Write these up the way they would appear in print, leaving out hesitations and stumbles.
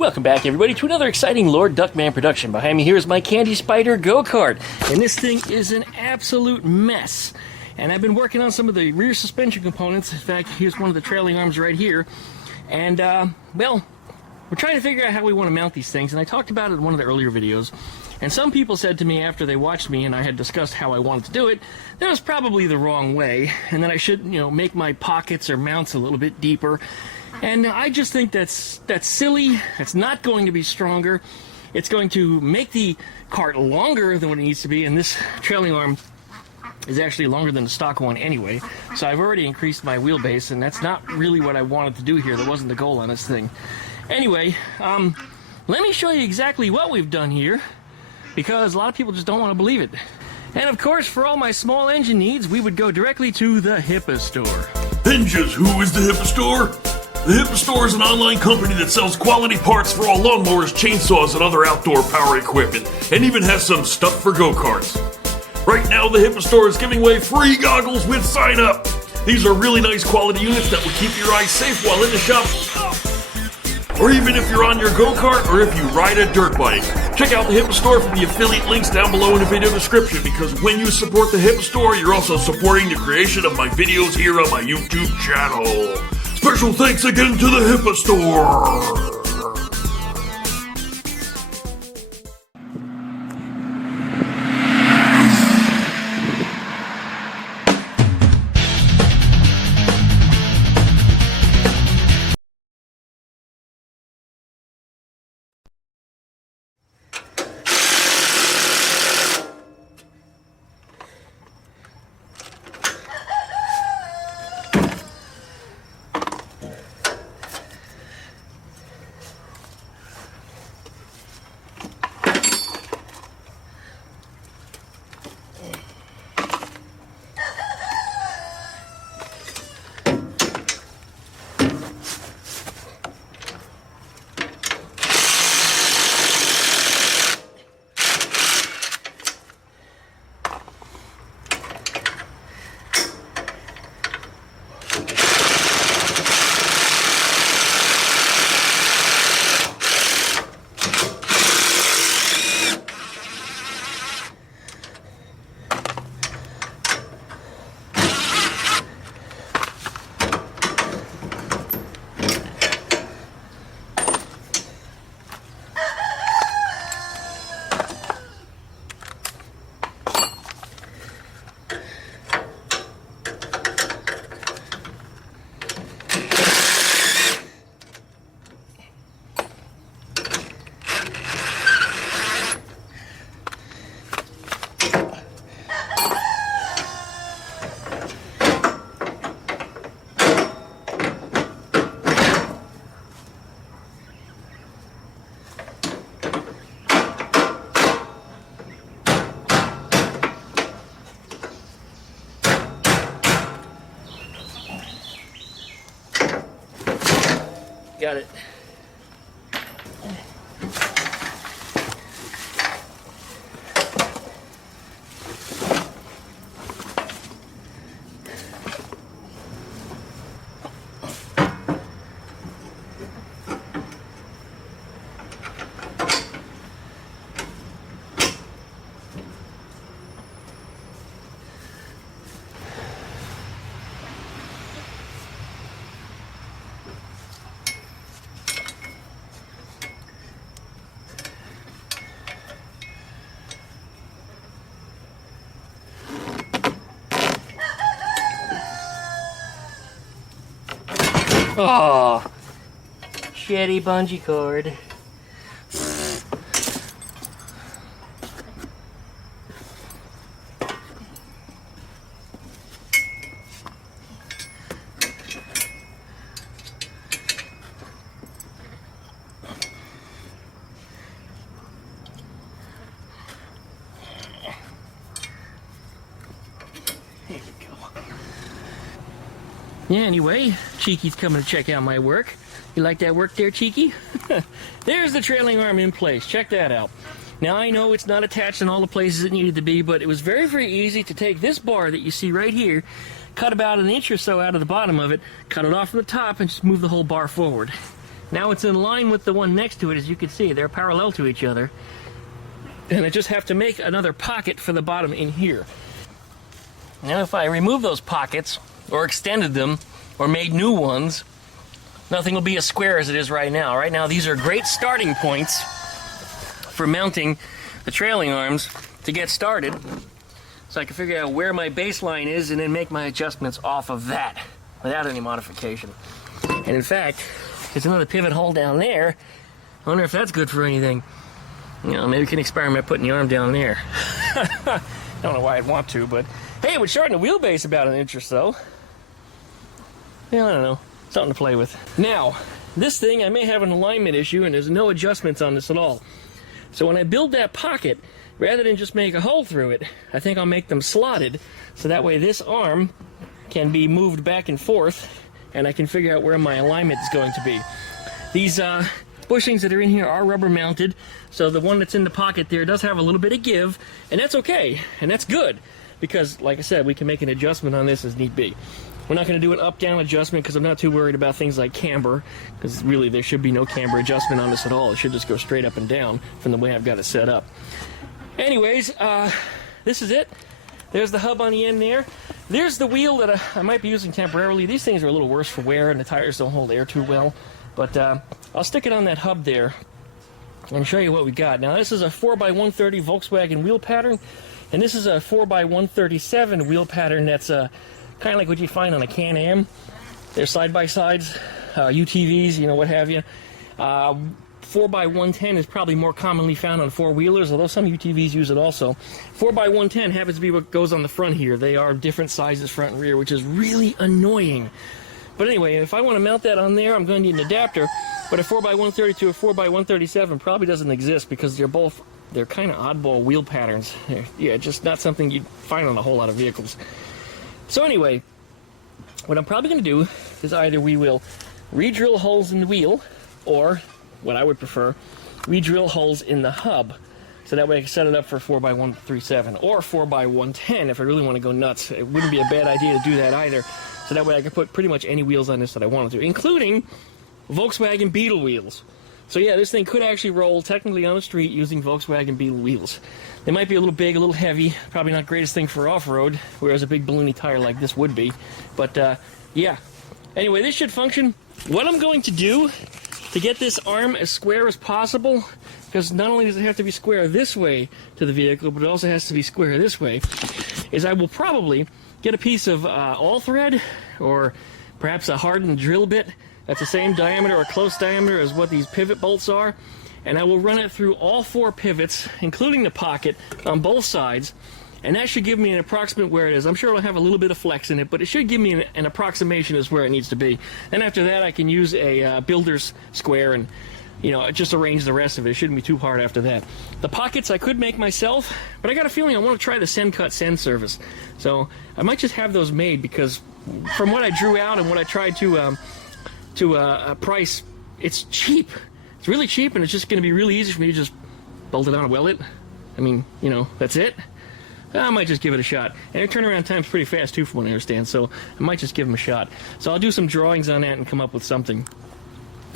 Welcome back, everybody, to another exciting Lord Duckman production. Behind me here is my Candy Spider go-kart, and this thing is an absolute mess. And I've been working on some of the rear suspension components. In fact, here's one of the trailing arms right here. And, well, we're trying to figure out how we want to mount these things, and I talked about it in one of the earlier videos. And some people said to me after they watched me and I had discussed how I wanted to do it, that was probably the wrong way, and that I should, make my pockets or mounts a little bit deeper. And I just think that's silly. It's not going to be stronger. It's going to make the cart longer than what it needs to be, and this trailing arm is actually longer than the stock one anyway. So I've already increased my wheelbase, and that's not really what I wanted to do here. That wasn't the goal on this thing. Anyway, let me show you exactly what we've done here, because a lot of people just don't want to believe it. And of course, for all my small engine needs, we would go directly to the HIPA Store. Hinges, who is the HIPA Store? The HIPA Store is an online company that sells quality parts for all lawnmowers, chainsaws, and other outdoor power equipment, and even has some stuff for go-karts. Right now, the HIPA Store is giving away free goggles with sign-up. These are really nice quality units that will keep your eyes safe while in the shop, or even if you're on your go-kart or if you ride a dirt bike. Check out the HIPA Store from the affiliate links down below in the video description, because when you support the HIPA Store, you're also supporting the creation of my videos here on my YouTube channel. Special thanks again to the HIPA Store! Got it. Oh, shitty bungee cord. There we go. Yeah, anyway, Cheeky's coming to check out my work. You like that work there, Cheeky? There's the trailing arm in place. Check that out. Now, I know it's not attached in all the places it needed to be, but it was very, very easy to take this bar that you see right here, cut about an inch or so out of the bottom of it, cut it off from the top, and just move the whole bar forward. Now it's in line with the one next to it. As you can see, they're parallel to each other. And I just have to make another pocket for the bottom in here. Now if I remove those pockets, or extended them, or made new ones, nothing will be as square as it is right now. Right now these are great starting points for mounting the trailing arms to get started, so I can figure out where my baseline is and then make my adjustments off of that without any modification. And in fact, there's another pivot hole down there. I wonder if that's good for anything. You know, maybe we can experiment putting the arm down there. I don't know why I'd want to, but hey, it would shorten the wheelbase about an inch or so. Yeah, I don't know. Something to play with. Now, this thing, I may have an alignment issue, and there's no adjustments on this at all. So when I build that pocket, rather than just make a hole through it, I think I'll make them slotted, so that way this arm can be moved back and forth, and I can figure out where my alignment is going to be. These bushings that are in here are rubber mounted, so the one that's in the pocket there does have a little bit of give, and that's okay, and that's good, because, like I said, we can make an adjustment on this as need be. We're not going to do an up-down adjustment because I'm not too worried about things like camber, because really there should be no camber adjustment on this at all. It should just go straight up and down from the way I've got it set up. Anyways, this is it. There's the hub on the end there. There's the wheel that I might be using temporarily. These things are a little worse for wear and the tires don't hold air too well. But I'll stick it on that hub there and show you what we got. Now this is a 4x130 Volkswagen wheel pattern, and this is a 4x137 wheel pattern that's kind of like what you find on a Can-Am. They're side-by-sides, UTVs, you know, what have you. 4x110 is probably more commonly found on four-wheelers, although some UTVs use it also. 4x110 happens to be what goes on the front here. They are different sizes, front and rear, which is really annoying. But anyway, if I want to mount that on there, I'm going to need an adapter. But a 4x130 to a 4x137 probably doesn't exist because they're kind of oddball wheel patterns. Yeah, just not something you'd find on a whole lot of vehicles. So anyway, what I'm probably going to do is either we will re-drill holes in the wheel, or, what I would prefer, re-drill holes in the hub. So that way I can set it up for 4x137 or 4x110 if I really want to go nuts. It wouldn't be a bad idea to do that either. So that way I can put pretty much any wheels on this that I wanted to, including Volkswagen Beetle wheels. So yeah, this thing could actually roll technically on the street using Volkswagen Beetle wheels. They might be a little big, a little heavy, probably not the greatest thing for off-road, whereas a big balloony tire like this would be. But yeah. Anyway, this should function. What I'm going to do to get this arm as square as possible, because not only does it have to be square this way to the vehicle, but it also has to be square this way, is I will probably get a piece of all thread, or perhaps a hardened drill bit that's the same diameter or close diameter as what these pivot bolts are, and I will run it through all four pivots, including the pocket, on both sides, and that should give me an approximate where it is. I'm sure it'll have a little bit of flex in it, but it should give me an approximation as where it needs to be. And after that, I can use a builder's square and, you know, just arrange the rest of it. It shouldn't be too hard after that. The pockets I could make myself, but I got a feeling I want to try the Send Cut Send service. So I might just have those made, because from what I drew out and what I tried to price, it's cheap. It's really cheap, and it's just going to be really easy for me to just bolt it on and weld it. I mean, you know, that's it. I might just give it a shot. And their turnaround time's pretty fast, too, from what I understand, so I might just give them a shot. So I'll do some drawings on that and come up with something.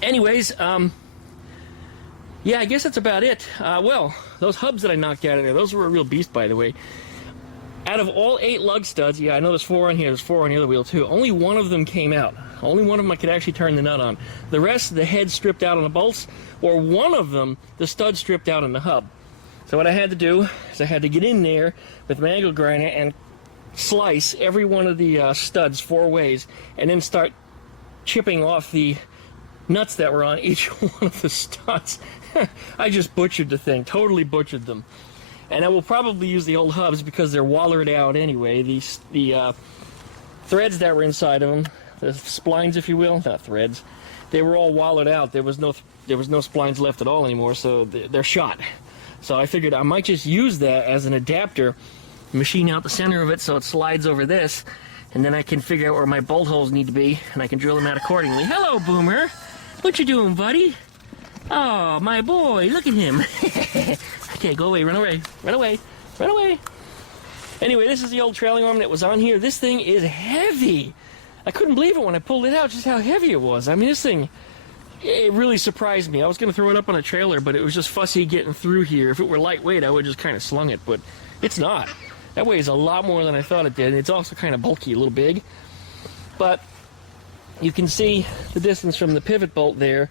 Anyways, yeah, I guess that's about it. Well, those hubs that I knocked out of there, those were a real beast, by the way. Out of all 8 lug studs, yeah, I know there's 4 on here, there's 4 on the other wheel, too. Only one of them came out. Only one of them I could actually turn the nut on. The rest, the head stripped out on the bolts, or one of them, the stud stripped out on the hub. So what I had to do is I had to get in there with my angle grinder and slice every one of the studs 4 ways, and then start chipping off the nuts that were on each one of the studs. I just butchered the thing, totally butchered them. And I will probably use the old hubs because they're wallered out anyway. The threads that were inside of them, the splines, if you will, not threads, they were all wallered out. There was no splines left at all anymore, so they're shot. So I figured I might just use that as an adapter, machine out the center of it so it slides over this, and then I can figure out where my bolt holes need to be, and I can drill them out accordingly. Hello, Boomer. What you doing, buddy? Oh, my boy, look at him. Okay, go away, run away, run away, run away. Anyway, this is the old trailing arm that was on here. This thing is heavy. I couldn't believe it when I pulled it out, just how heavy it was. I mean, this thing it really surprised me. I was going to throw it up on a trailer, but it was just fussy getting through here. If it were lightweight, I would have just kind of slung it, but it's not. That weighs a lot more than I thought it did. It's also kind of bulky, a little big. But you can see the distance from the pivot bolt there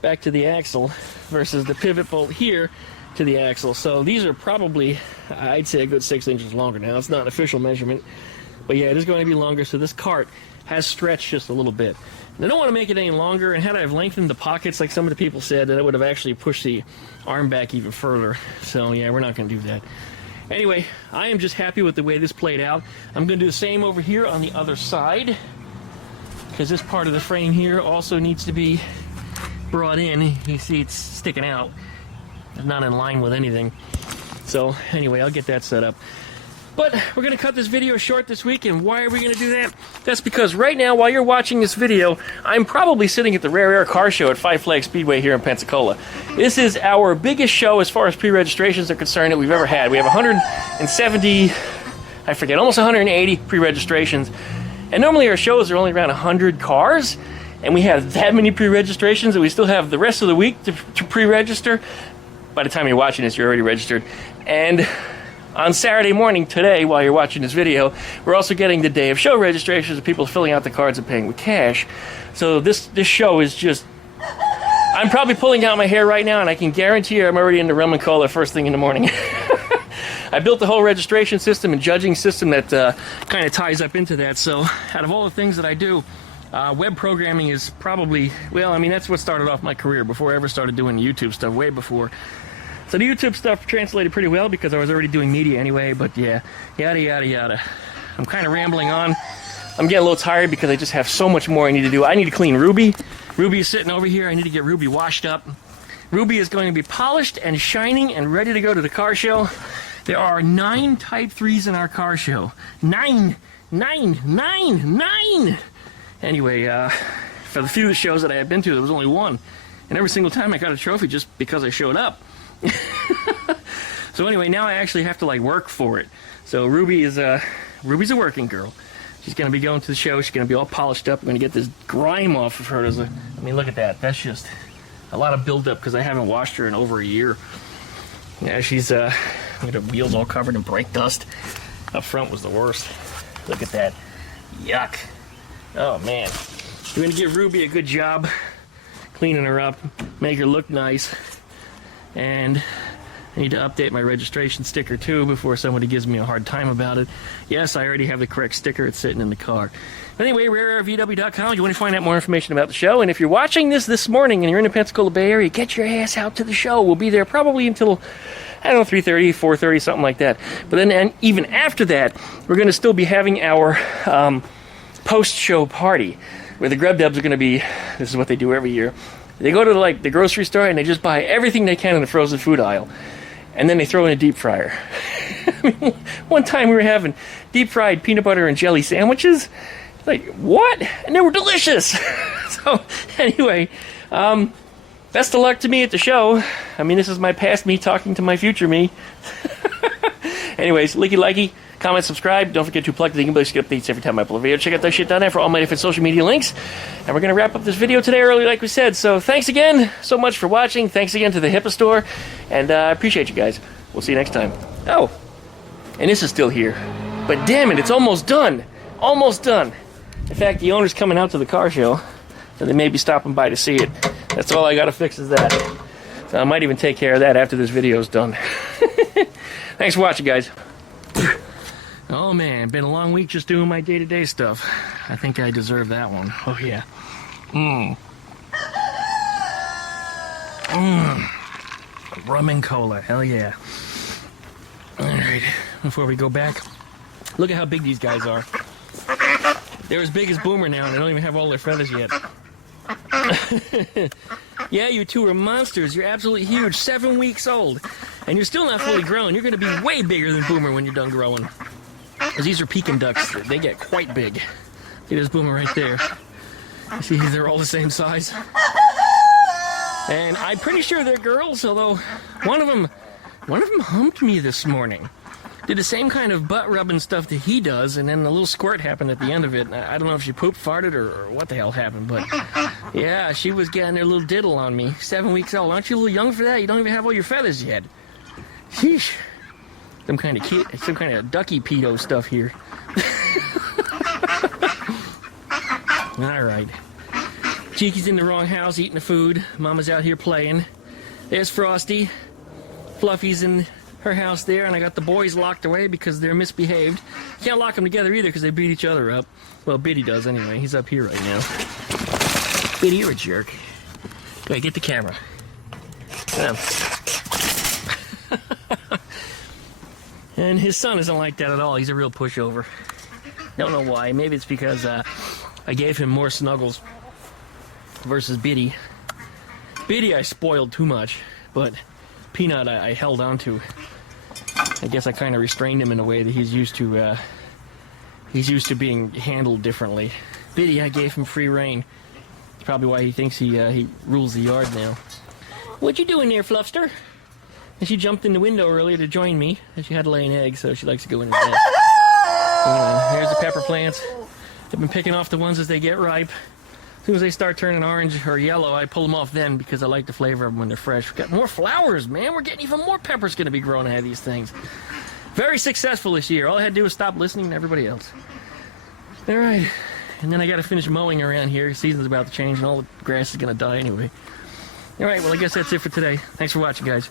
back to the axle versus the pivot bolt here to the axle. So these are probably, I'd say, a good 6 inches longer now. It's not an official measurement, but yeah, it is going to be longer. So this cart has stretched just a little bit. And I don't want to make it any longer, and had I have lengthened the pockets like some of the people said, that it would have actually pushed the arm back even further. So yeah, we're not going to do that. Anyway, I am just happy with the way this played out. I'm going to do the same over here on the other side, because this part of the frame here also needs to be brought in. You see it's sticking out. It's not in line with anything. So anyway, I'll get that set up. But we're going to cut this video short this week, and why are we going to do that? That's because right now, while you're watching this video, I'm probably sitting at the Rare Air Car Show at Five Flags Speedway here in Pensacola. This is our biggest show as far as pre-registrations are concerned that we've ever had. We have 170, I forget, almost 180 pre-registrations. And normally our shows are only around 100 cars, and we have that many pre-registrations, and we still have the rest of the week to pre-register. By the time you're watching this, you're already registered. And on Saturday morning today, while you're watching this video, we're also getting the day of show registrations of people filling out the cards and paying with cash. So this show is just... I'm probably pulling out my hair right now, and I can guarantee you I'm already into rum and cola first thing in the morning. I built the whole registration system and judging system that kind of ties up into that. So out of all the things that I do, web programming is probably... Well, I mean, that's what started off my career before I ever started doing YouTube stuff, way before. So the YouTube stuff translated pretty well because I was already doing media anyway, but yeah, yada, yada, yada. I'm kind of rambling on. I'm getting a little tired because I just have so much more I need to do. I need to clean Ruby. Ruby is sitting over here. I need to get Ruby washed up. Ruby is going to be polished and shining and ready to go to the car show. There are 9 Type 3s in our car show. 9! Anyway, for the few shows that I have been to, there was only one. And every single time I got a trophy just because I showed up. So anyway, now I actually have to like work for it. So Ruby's a working girl. She's gonna be going to the show. She's gonna be all polished up. I'm gonna get this grime off of her. I mean, look at that. That's just a lot of buildup because I haven't washed her in over a year. Yeah, she's look at her wheels all covered in brake dust. Up front was the worst. Look at that. Yuck. Oh man. We're gonna give Ruby a good job cleaning her up, make her look nice. And I need to update my registration sticker too before somebody gives me a hard time about it. Yes, I already have the correct sticker. It's sitting in the car. Anyway, rareairvw.com. You want to find out more information about the show. And if you're watching this morning and you're in the Pensacola Bay Area, get your ass out to the show. We'll be there probably until, I don't know, 3:30, 4:30, something like that. But then and even after that, we're going to still be having our post-show party where the Grub Dubs are going to be, this is what they do every year. They go to like the grocery store and they just buy everything they can in the frozen food aisle. And then they throw in a deep fryer. I mean, one time we were having deep fried peanut butter and jelly sandwiches. Like, what? And they were delicious. So anyway, best of luck to me at the show. I mean, this is my past me talking to my future me. Anyways, likey. Comment, subscribe. Don't forget to plug the English get updates every time I upload a video. Check out that shit down there for all my different social media links. And we're going to wrap up this video today early, like we said. So thanks again so much for watching. Thanks again to the HIPA Store. And I appreciate you guys. We'll see you next time. Oh, and this is still here. But damn it, it's almost done. Almost done. In fact, the owner's coming out to the car show. So they may be stopping by to see it. That's all I got to fix is that. So I might even take care of that after this video is done. Thanks for watching, guys. Oh man, been a long week just doing my day-to-day stuff. I think I deserve that one. Oh yeah. Rum and cola, hell yeah. Alright, before we go back, look at how big these guys are. They're as big as Boomer now and they don't even have all their feathers yet. Yeah, you two are monsters. You're absolutely huge. 7 weeks old. And you're still not fully grown. You're going to be way bigger than Boomer when you're done growing. Because these are Pekin ducks. They get quite big. See, there's Boomer right there. See, they're all the same size. And I'm pretty sure they're girls, although one of them humped me this morning. did the same kind of butt rubbing stuff that he does, and then a little squirt happened at the end of it. I don't know if she pooped, farted, or what the hell happened, but yeah, she was getting her little diddle on me. 7 weeks old. Aren't you a little young for that? You don't even have all your feathers yet. Sheesh. Some kind of ducky pedo stuff here. All right. Cheeky's in the wrong house eating the food. Mama's out here playing. There's Frosty. Fluffy's in her house there, and I got the boys locked away because they're misbehaved. Can't lock them together either because they beat each other up. Well, Biddy does anyway. He's up here right now. Biddy, you're a jerk. Wait, get the camera. Come. And his son isn't like that at all. He's a real pushover. Don't know why. Maybe it's because I gave him more snuggles versus Biddy. Biddy I spoiled too much, but Peanut I held on to. I guess I kind of restrained him in a way that he's used to being handled differently. Biddy, I gave him free rein. That's probably why he thinks he rules the yard now. What you doing there, Fluffster? And she jumped in the window earlier to join me. And she had to lay an egg, so she likes to go in the bed. Here's the pepper plants. I've been picking off the ones as they get ripe. As soon as they start turning orange or yellow, I pull them off then because I like the flavor of them when they're fresh. We've got more flowers, man. We're getting even more peppers going to be growing out of these things. Very successful this year. All I had to do was stop listening to everybody else. All right. And then I got to finish mowing around here. Season's about to change and all the grass is going to die anyway. All right, well, I guess that's it for today. Thanks for watching, guys.